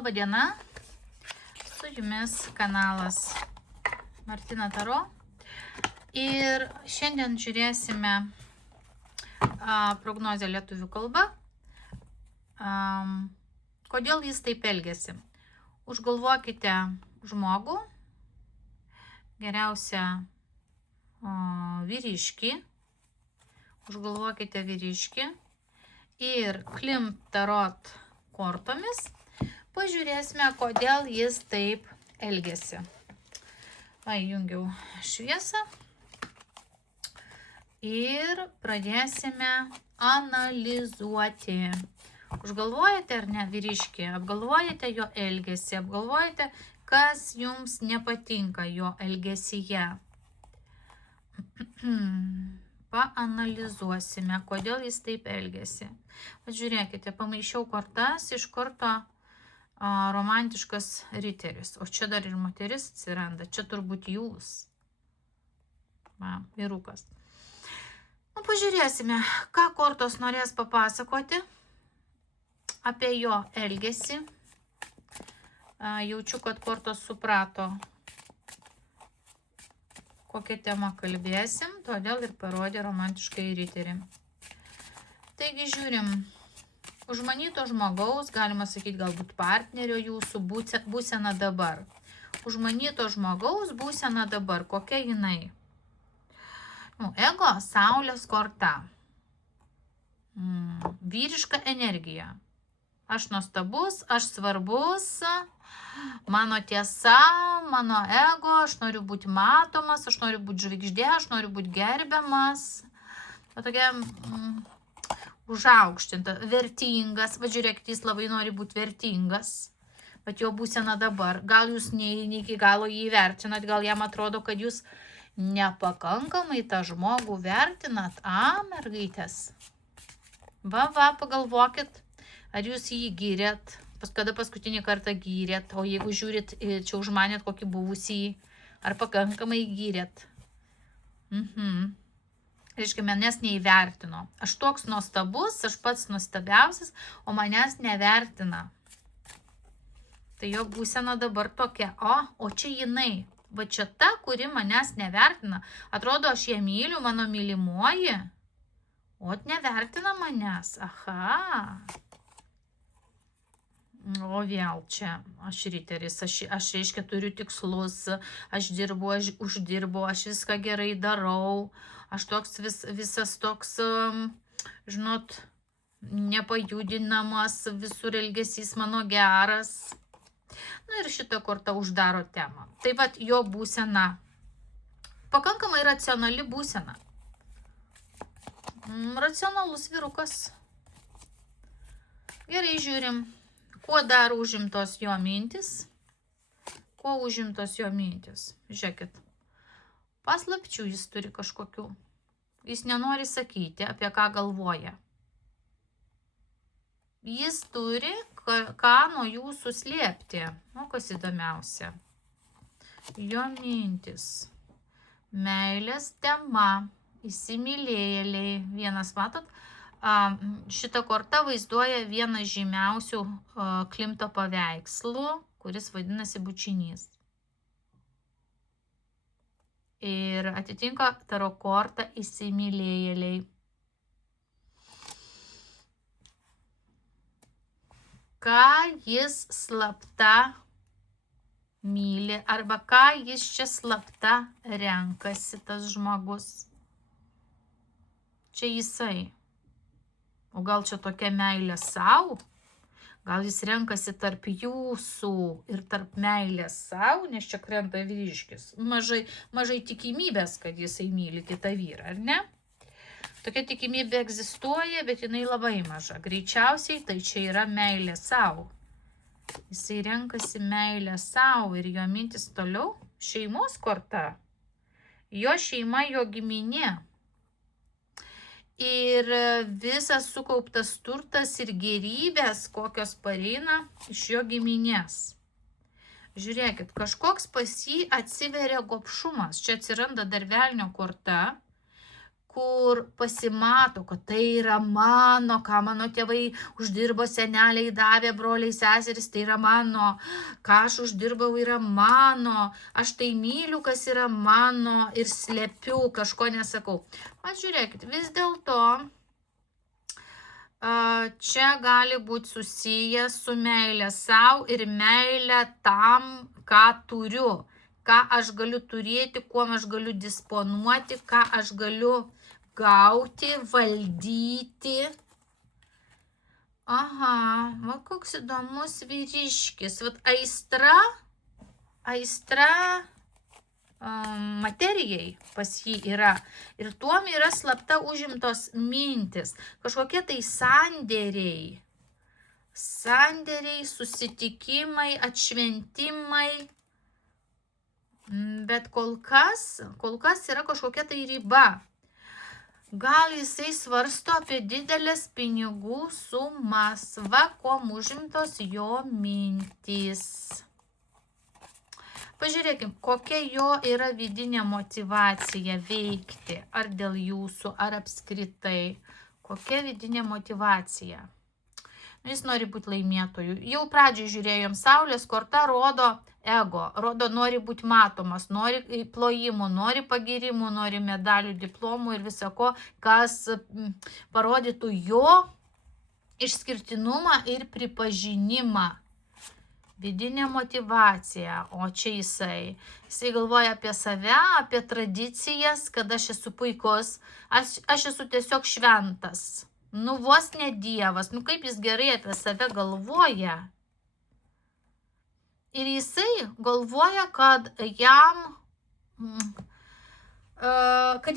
Labadiena, su jumis kanalas Martina Taro ir šiandien žiūrėsime prognozę lietuvių kalba. Kodėl jis taip elgiasi? Užgalvokite žmogų, geriausia vyriškį, užgalvokite vyriškį ir Klimt tarot kortomis pažiūrėsime, kodėl jis taip elgiasi. Įjungiau šviesą ir pradėsime analizuoti. Užgalvojate ar ne vyriškį, apgalvojate jo elgesį, apgalvojate, kas jums nepatinka jo elgesyje. Paanalizuosime, kodėl jis taip elgesi. Žiūrėkite, pamaišiau kortas, iš karto romantiškas riteris. O čia dar ir moteris atsiranda. Čia turbūt jūs. Vyrukas. Pažiūrėsime, ką kortos norės papasakoti apie jo elgesį. Jaučiu, kad kortos suprato, kokią temą kalbėsim, todėl ir parodė romantiškai riterį. Taigi žiūrim, užmanyto žmogaus, galima sakyti, galbūt partnerio jūsų būsena dabar. Užmanyto žmogaus būsena dabar, kokia jinai? Ego, saulės korta. Vyriška energija. Aš nuostabus, aš svarbus, mano tiesa, mano ego, aš noriu būti matomas, aš noriu būti žvaigždė, aš noriu būti gerbiamas. Tokia užaukštinta, vertingas. Žiūrėkit, jis labai nori būti vertingas. Bet jo būsena dabar. Gal jūs ne iki galo jį vertinat, gal jam atrodo, kad jūs nepakankamai tą žmogų vertinat. Mergaitės. Pagalvokit. Ar jūs jį gyrėt, kada paskutinį kartą gyrėt, o jeigu žiūrit, čia užmanėt kokį buvusį, ar pakankamai gyrėt. Reiškia, manęs neįvertino. Aš toks nuostabus, aš pats nuostabiausias, o manęs nevertina. Tai jo būsena dabar tokia. O čia jinai. Va čia ta, kuri manęs nevertina. Atrodo, aš ją myliu, mano mylimoji. O nevertina manęs. Aha. O vėl čia, aš riteris, aš reiškia turiu tikslus, aš dirbu, aš uždirbu, aš viską gerai darau, aš toks visas toks, žinot, nepajudinamas, visur elgesys mano geras. Ir šitą kortą uždaro temą. Tai vat jo būsena, pakankamai racionali būsena. Racionalus vyrukas. Gerai žiūrim. Kuo dar užimtos jo mintis? Kuo užimtos jo mintis? Žiūrėkit. Paslapčių jis turi kažkokių. Jis nenori sakyti, apie ką galvoja. Jis turi ką nuo jūsų slėpti. Kas įdomiausia. Jo mintis. Meilės tema. Įsimylėjėliai. Vienas, matot? Šita korta vaizduoja vieną žymiausių Klimto paveikslų, kuris vadinasi Bučinys. Ir atitinka taro kortą įsimylėjėliai. Ką jis slapta myli, arba ką jis čia slapta renkasi tas žmogus. Čia jisai. O gal čia tokia meilė savo? Gal jis renkasi tarp jūsų ir tarp meilės savo, nes čia krenta vyriškis. Mažai tikimybės, kad jisai myli kitą vyrą, ar ne? Tokia tikimybė egzistuoja, bet jinai labai maža. Greičiausiai tai čia yra meilė savo. Jisai renkasi meilę savo ir jo mintis toliau. Šeimos korta. Jo šeima, jo giminė. Ir visas sukauptas turtas ir gerybės, kokios pareina iš jo giminės. Žiūrėkit, kažkoks pas jį atsiveria gobšumas. Čia atsiranda dar velnio korta, kur pasimato, kad tai yra mano, ką mano tėvai uždirbo, seneliai davė, broliai, seserys, tai yra mano, ką aš uždirbau yra mano, aš tai myliu, kas yra mano ir slepiu, kažko nesakau. Pažiūrėkit, vis dėlto čia gali būti susijęs su meilė savo ir meilė tam, ką turiu, ką aš galiu turėti, kuo aš galiu disponuoti, ką aš galiu gauti, valdyti. Aha, va koks įdomus vyriškis. Vat aistra materijai pas jį yra. Ir tuom yra slapta užimtos mintis. Kažkokie tai sandėriai, susitikimai, atšventimai. Bet kol kas yra kažkokia tai riba. Gal jisai svarsto apie didelės pinigų sumas, va, kuom užimtos jo mintys. Pažiūrėkim, kokia jo yra vidinė motyvacija veikti, ar dėl jūsų, ar apskritai. Kokia vidinė motyvacija. Jis nori būti laimėtoju. Jau pradžiai žiūrėjom, Saulės korta rodo ego, rodo nori būti matomas, nori plojimų, nori pagirimų, nori medalių, diplomų ir visako, kas parodytų jo išskirtinumą ir pripažinimą. Vidinė motivacija, o čia jisai galvoja apie save, apie tradicijas, kad aš esu puikus, aš esu tiesiog šventas, nu vos ne dievas, nu kaip jis gerai apie save galvoja. Ir jisai galvoja, kad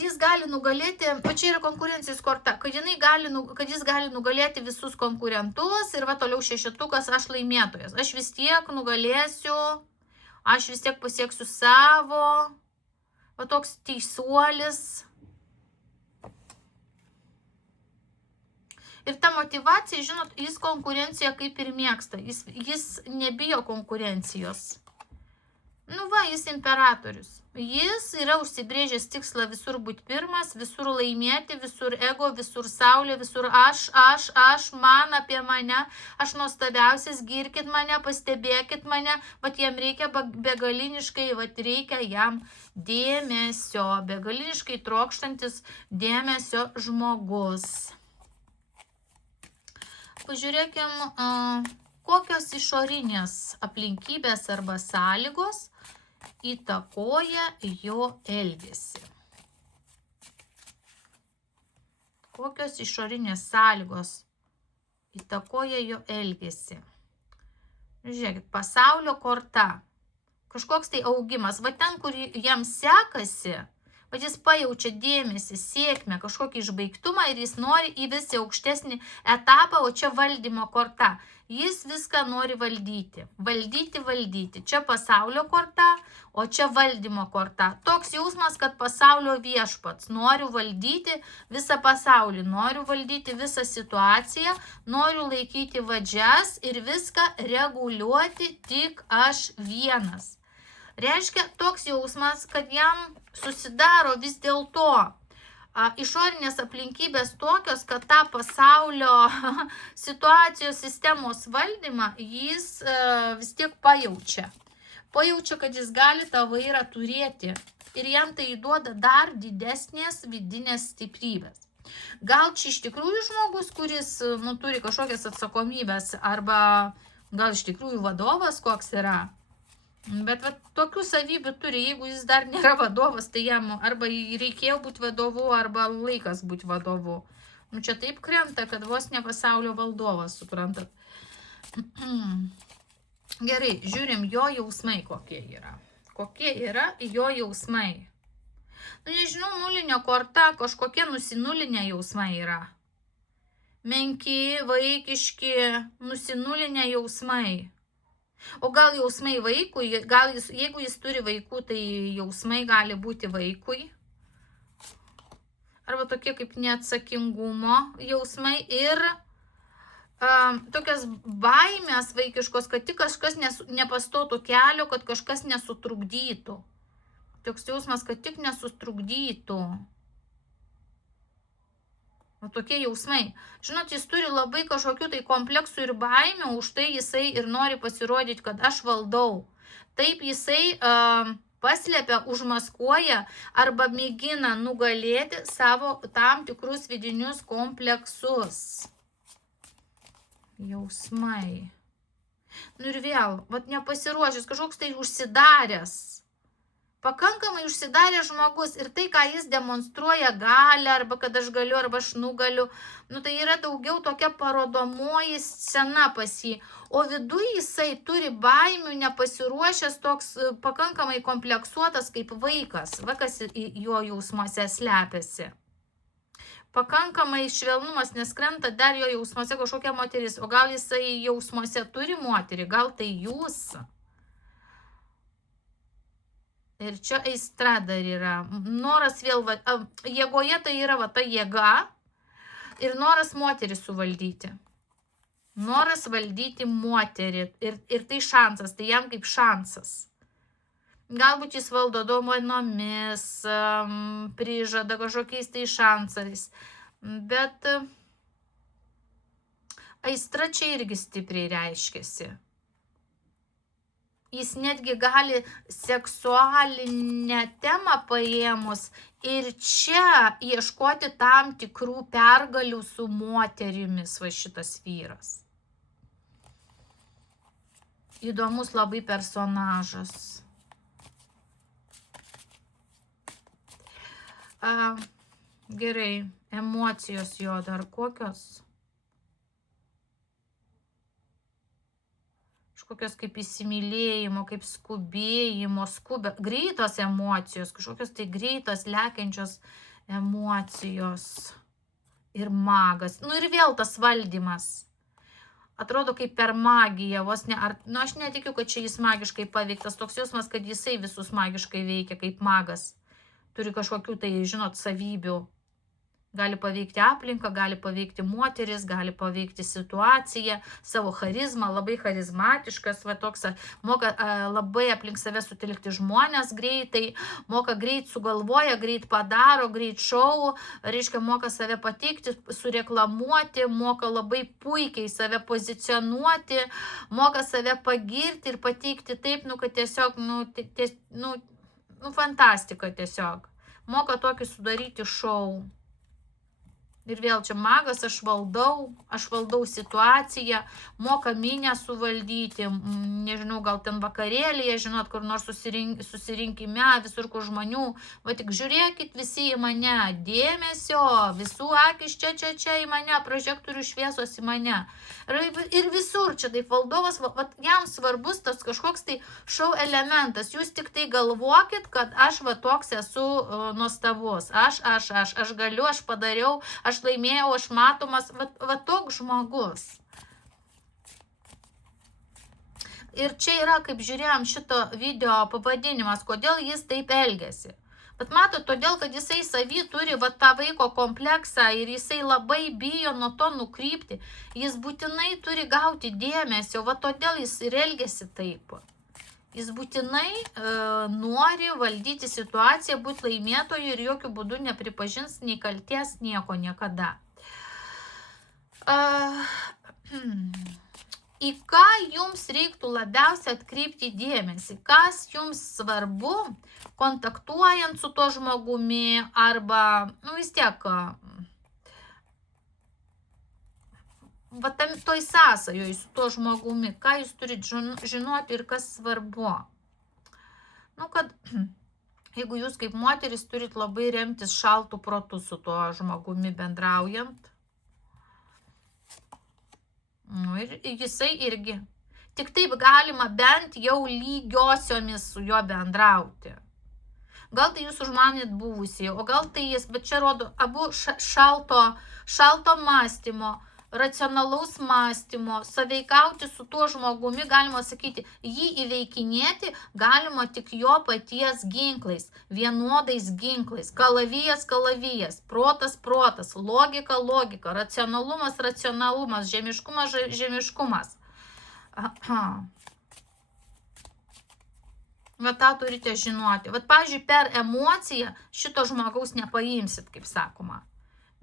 jis gali nugalėti, o čia yra konkurencijos korta, kad jis gali nugalėti visus konkurentus ir va toliau šešetukas, aš laimėtojas. Aš vis tiek nugalėsiu, aš vis tiek pasieksiu savo, va toks teisuolis. Ir ta motivacija, žinot, jis konkurenciją kaip ir mėgsta, jis nebijo konkurencijos. Nu va, jis imperatorius. Jis yra užsibrėžęs tikslą visur būti pirmas, visur laimėti, visur ego, visur saulė, visur aš, man apie mane, aš nuostabiausias, girkit mane, pastebėkit mane, vat jam reikia begaliniškai, vat reikia jam dėmesio, begaliniškai trokštantis dėmesio žmogus. Pažiūrėkim, kokios išorinės aplinkybės arba sąlygos įtakoja jo elgesį. Kokios išorinės sąlygos įtakoja jo elgesį. Žiūrėkit, pasaulio korta. Kažkoks tai augimas. Va ten, kur jam sekasi, va jis pajaučia dėmesį, sėkmę, kažkokį išbaigtumą ir jis nori įvesti aukštesnį etapą, o čia valdymo korta. Jis viską nori valdyti. Valdyti. Čia pasaulio korta, o čia valdymo korta. Toks jausmas, kad pasaulio viešpats. Noriu valdyti visą pasaulį, noriu valdyti visą situaciją, noriu laikyti vadžias ir viską reguliuoti tik aš vienas. Reiškia toks jausmas, kad jam susidaro vis dėlto išorinės aplinkybės tokios, kad tą pasaulio situacijos sistemos valdymą jis vis tiek pajaučia. Pajaučia, kad jis gali tą vairą turėti ir jam tai duoda dar didesnės vidinės stiprybės. Gal čia iš tikrųjų žmogus, kuris turi kažkokias atsakomybės arba gal iš tikrųjų vadovas koks yra. Bet va, tokių savybių turi, jeigu jis dar nėra vadovas, tai jam arba reikėjo būti vadovu, arba laikas būti vadovu. Nu, čia taip krenta, kad vos ne pasaulio valdovas, suprantat. Gerai, žiūrim jo jausmai kokie yra. Kokie yra jo jausmai. Nu, nežinau, nulinio korta, kažkokie nusinulinė jausmai yra. Menki, vaikiški, nusinulinė jausmai. O gal jausmai vaikui, jeigu jis turi vaikų, tai jausmai gali būti vaikui. Arba tokie kaip neatsakingumo jausmai ir tokias baimės vaikiškos, kad tik kažkas nepastotų kelio, kad kažkas nesutrukdytų. Toks jausmas, kad tik nesutrukdytų. O tokie jausmai. Žinot, jis turi labai kažkokių tai kompleksų ir baimių, už tai jisai ir nori pasirodyti, kad aš valdau. Taip jisai paslėpia, užmaskuoja arba mėgina nugalėti savo tam tikrus vidinius kompleksus. Jausmai. Nu ir vėl, vat nepasiruošęs, kažkoks tai užsidaręs. Pakankamai užsidaręs žmogus ir tai, ką jis demonstruoja galią, arba kad aš galiu, arba aš nugaliu, nu tai yra daugiau tokia parodomoji scena pas jį. O viduje jisai turi baimių, nepasiruošęs, toks pakankamai kompleksuotas kaip vaikas. Vaikas jo jausmuose slepiasi. Pakankamai švelnumas neskrenta dar jo jausmuose kažkokia moteris. O gal jisai jausmuose turi moterį, gal tai jūs? Ir čia aistra dar yra. Noras vėl, jėgoje tai yra ta jėga ir noras moterį suvaldyti. Noras valdyti moterį. Ir tai šansas, tai jam kaip šansas. Galbūt jis valdo dovanomis, prižada kažkokiais tai šansais. Bet aistra čia irgi stipriai reiškiasi. Jis netgi gali seksualinę temą paėmus ir čia ieškoti tam tikrų pergalių su moterimis, va šitas vyras. Įdomus labai personažas. Gerai, emocijos jo dar kokios? Kažkokios kaip įsimylėjimo, kaip skubėjimo, greitos emocijos, kažkokios tai greitos, lekiančios emocijos. Ir magas. Nu ir vėl tas valdymas. Atrodo kaip per magiją, vos ne, nu aš netikiu, kad čia jis magiškai paveiktas, toks jausmas, kad jisai visus magiškai veikia kaip magas. Turi kažkokių tai, žinot, savybių. Gali paveikti aplinką, gali paveikti moteris, gali paveikti situaciją, savo charizmą, labai charizmatiškas, va toks, moka labai aplink save sutelkti žmonės greitai, moka greit sugalvoja, greit padaro, greit šou, reiškia, moka save pateikti, sureklamuoti, moka labai puikiai save pozicionuoti, moka save pagirti ir pateikti taip, nu, kad tiesiog, fantastika tiesiog. Moka tokį sudaryti šou. Ir vėl čia magas, aš valdau situaciją, moka minę suvaldyti, nežinau, gal ten vakarėlėje, žinot, kur nors susirinkime, visur kur žmonių, va tik žiūrėkit visi į mane, dėmesio, visų akis čia į mane, prožektorių šviesos į mane. Ir visur čia taip valdovas, va, jam svarbus tas kažkoks tai šou elementas, jūs tik tai galvokit, kad aš va toks esu nuostabus, aš galiu, aš padariau, aš laimėjau, aš matomas, va toks žmogus. Ir čia yra, kaip žiūrėjom šito video pavadinimas, kodėl jis taip elgiasi. Bet matot, todėl, kad jisai savy turi va tą vaiko kompleksą ir jisai labai bijo nuo to nukrypti, jis būtinai turi gauti dėmesio, va todėl jis ir elgiasi taip. Jis būtinai nori valdyti situaciją, būti laimėtoju ir jokių būdų nepripažins nei kalties nieko niekada. Į ką jums reiktų labiausiai atkreipti dėmesį? Kas jums svarbu, kontaktuojant su to žmogumi arba, nu vis tiek, va toj sąsajoj su to žmogumi, ką jūs turite žinoti ir kas svarbu. Nu, kad jeigu jūs kaip moteris turit labai remtis šaltų protų su to žmogumi bendraujant, nu, ir jisai irgi. Tik taip galima bent jau lygiosiomis su juo bendrauti. Gal tai jūs užmanėt buvusį, o gal tai jis, bet čia rodo abu šalto mąstymo, racionalaus mąstymo, saveikauti su tuo žmogumi, galima sakyti, jį įveikinėti galima tik jo paties ginklais, vienodais ginklais, kalavijas, protas, logika, racionalumas, žemiškumas. Va tą turite žinoti. Va, pavyzdžiui, per emociją šito žmogaus nepaimsit, kaip sakoma.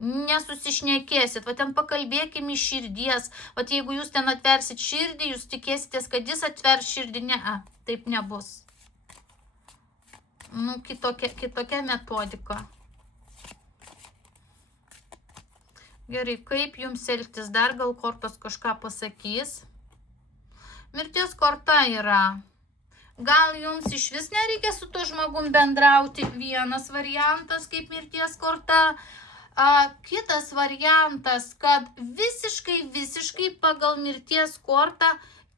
nesusišnekėsit, va ten pakalbėkim iš širdies, va jeigu jūs ten atversit širdį, jūs tikėsitės, kad jis atvers širdį, ne, taip nebus. Nu, kitokia metodika. Gerai, kaip jums elgtis, dar gal kortos kažką pasakys. Mirties korta yra. Gal jums iš vis nereikia su to žmogum bendrauti, vienas variantas kaip mirties korta. Kitas variantas, kad visiškai pagal mirties kortą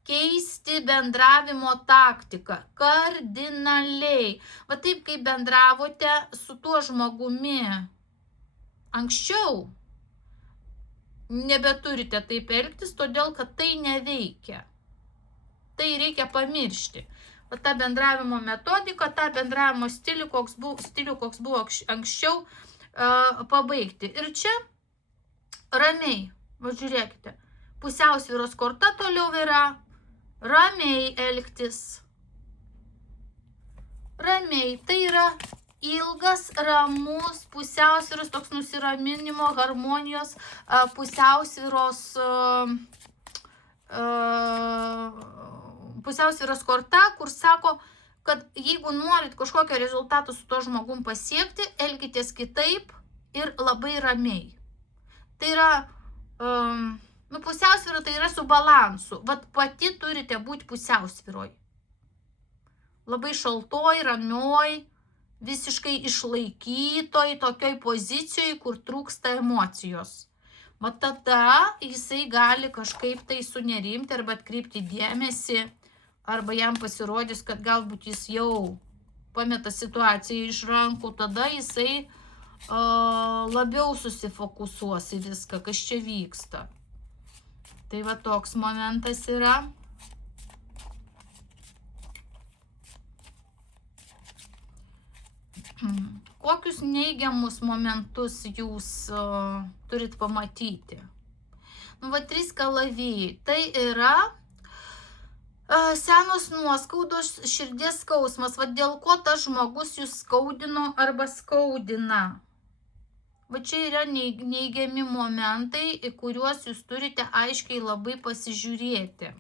keisti bendravimo taktiką, kardinaliai. Va taip, kaip bendravote su tuo žmogumi anksčiau, nebeturite taip elgtis, todėl kad tai neveikia. Tai reikia pamiršti. O tą bendravimo metodiką, tą bendravimo stilių, koks buvo anksčiau, pabaigti. Ir čia ramiai, va žiūrėkite, pusiausvyros korta toliau yra, ramiai elgtis. Ramiai, tai yra ilgas, ramus, pusiausvyros, toks nusiraminimo, harmonijos, pusiausvyros korta, kur sako, kad jeigu norit kažkokio rezultato su to žmogum pasiekti, elkitės kitaip ir labai ramiai. Tai yra, pusiausvyra tai yra su balansu. Vat pati turite būti pusiausvyroj. Labai šaltoj, ramioj, visiškai išlaikytoj, tokioj pozicijoj, kur trūksta emocijos. Vat tada jisai gali kažkaip tai sunerimti arba atkreipti dėmesį, arba jam pasirodys, kad galbūt jis jau pameta situaciją iš rankų, tada jisai labiau susifokusuos į viską, kas čia vyksta. Tai va toks momentas yra. Kokius neigiamus momentus jūs turit pamatyti? Nu, va, 3 kalavijai. Tai yra senos nuoskaudos, širdies skausmas, va dėl ko tas žmogus jūs skaudino arba skaudina. Va čia yra neigiami momentai, į kuriuos jūs turite aiškiai labai pasižiūrėti.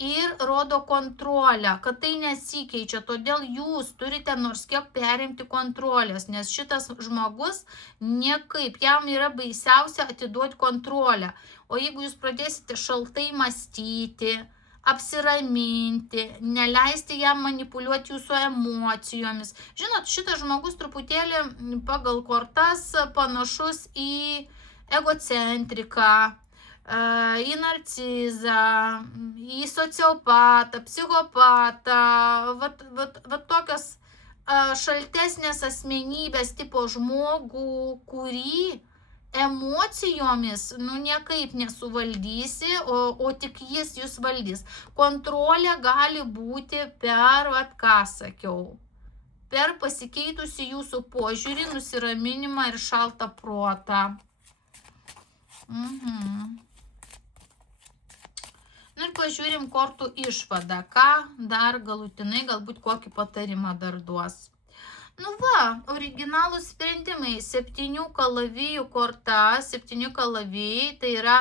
Ir rodo kontrolę, kad tai nesikeičia, todėl jūs turite nors kiek perimti kontrolės, nes šitas žmogus niekaip, jam yra baisiausia atiduoti kontrolę. O jeigu jūs pradėsite šaltai mąstyti, apsiraminti, neleisti jam manipuliuoti jūsų emocijomis. Žinot, šitas žmogus truputėlį pagal kortas panašus į egocentriką, į narcizą, į sociopatą, psichopatą, vat tokios šaltesnės asmenybės tipo žmogų, kurį emocijomis niekaip nesuvaldysi, o tik jis jūs valdys. Kontrolė gali būti per, ką sakiau, per pasikeitusi jūsų požiūrį, nusiraminimą ir šaltą protą. Ir pažiūrim kortų išvadą, ką dar galutinai, galbūt kokį patarimą dar duos. Nu va, originalūs sprendimai, 7 kalavijų korta, 7 kalavijai, tai yra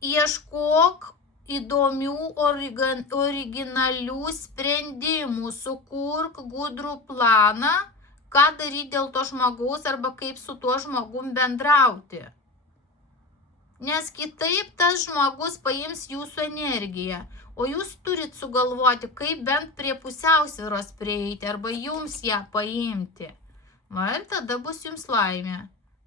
ieškok įdomių, originalių sprendimų, sukurk gudrų planą, ką daryti dėl to žmogaus arba kaip su tuo žmogum bendrauti. Nes kitaip tas žmogus paims jūsų energiją, o jūs turit sugalvoti, kaip bent prie pusiausvyros prieiti arba jums ją paimti. Va ir tada bus jums laimė.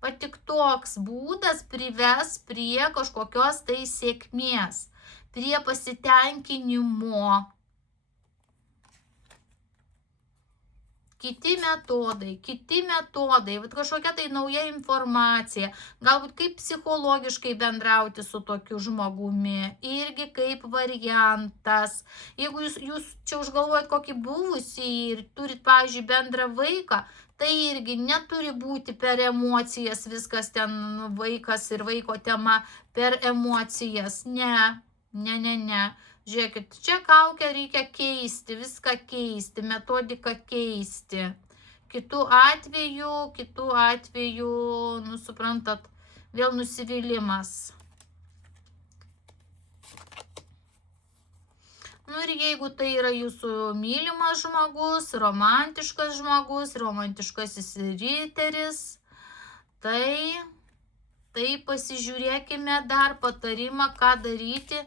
Va tik toks būdas prives prie kažkokios tai sėkmės, prie pasitenkinimo. Kiti metodai, vat kažkokia tai nauja informacija, galbūt kaip psichologiškai bendrauti su tokiu žmogumi, irgi kaip variantas. Jeigu jūs čia užgalvojat kokį buvusį ir turit, pavyzdžiui, bendrą vaiką, tai irgi neturi būti per emocijas, viskas ten vaikas ir vaiko tema per emocijas, ne. Žiūrėkit, čia kaukę reikia keisti, viską keisti, metodiką keisti. Kitų atveju, nu, suprantat, vėl nusivylimas. Nu ir jeigu tai yra jūsų mylimas žmogus, romantiškasis riteris, tai pasižiūrėkime dar patarimą, ką daryti,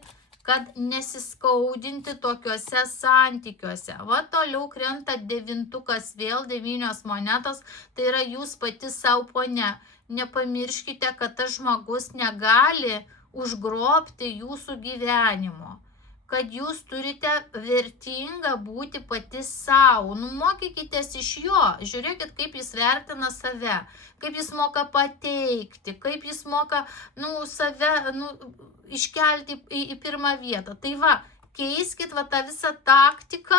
kad nesiskaudinti tokiuose santykiuose. Va toliau krenta 9, vėl 9 monetos, tai yra jūs pati savo ponia. Nepamirškite, kad tas žmogus negali užgrobti jūsų gyvenimo. Kad jūs turite vertinga būti pati savo. Nu, mokykitės iš jo. Žiūrėkit, kaip jis vertina save, kaip jis moka pateikti, kaip jis moka, save, iškelti į pirmą vietą. Tai va, keiskit va tą visą taktiką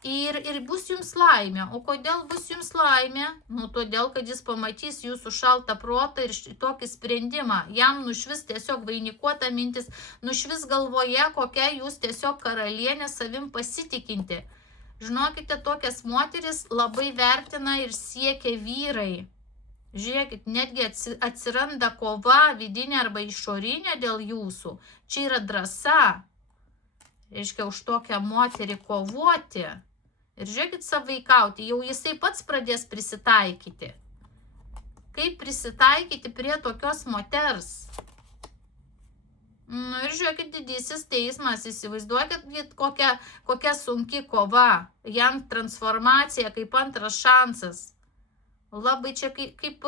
ir bus jums laimė. O kodėl bus jums laimė? Nu, todėl, kad jis pamatys jūsų šaltą protą ir tokį sprendimą. Jam nušvis tiesiog vainikuota mintis, nušvis galvoje, kokia jūs tiesiog karalienė savim pasitikinti. Žinokite, tokias moteris labai vertina ir siekia vyrai. Žiūrėkit, netgi atsiranda kova vidinė arba išorinė dėl jūsų. Čia yra drąsa. Reiškia, už tokią moterį kovoti. Ir žiūrėkit, savaikauti. Jau jisai pats pradės prisitaikyti. Kaip prisitaikyti prie tokios moters? Nu ir žiūrėkit, didysis teismas. Įsivaizduokit, kokia sunki kova. Jam transformacija kaip antras šansas. Labai čia kaip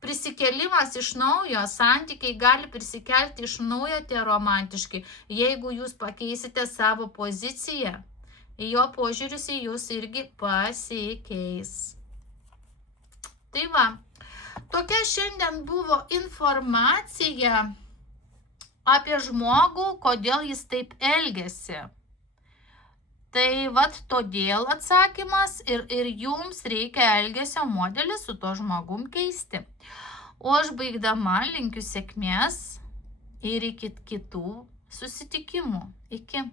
prisikėlimas iš naujo, santykiai gali prisikelti iš naujo tie romantiški, jeigu jūs pakeisite savo poziciją, jo požiūris į jūs irgi pasikeis. Tai va, tokia šiandien buvo informacija apie žmogų, kodėl jis taip elgiasi. Tai vat todėl atsakymas ir jums reikia elgesio modelį su to žmogum keisti. O aš baigdama linkiu sėkmės ir iki kitų susitikimų. Iki.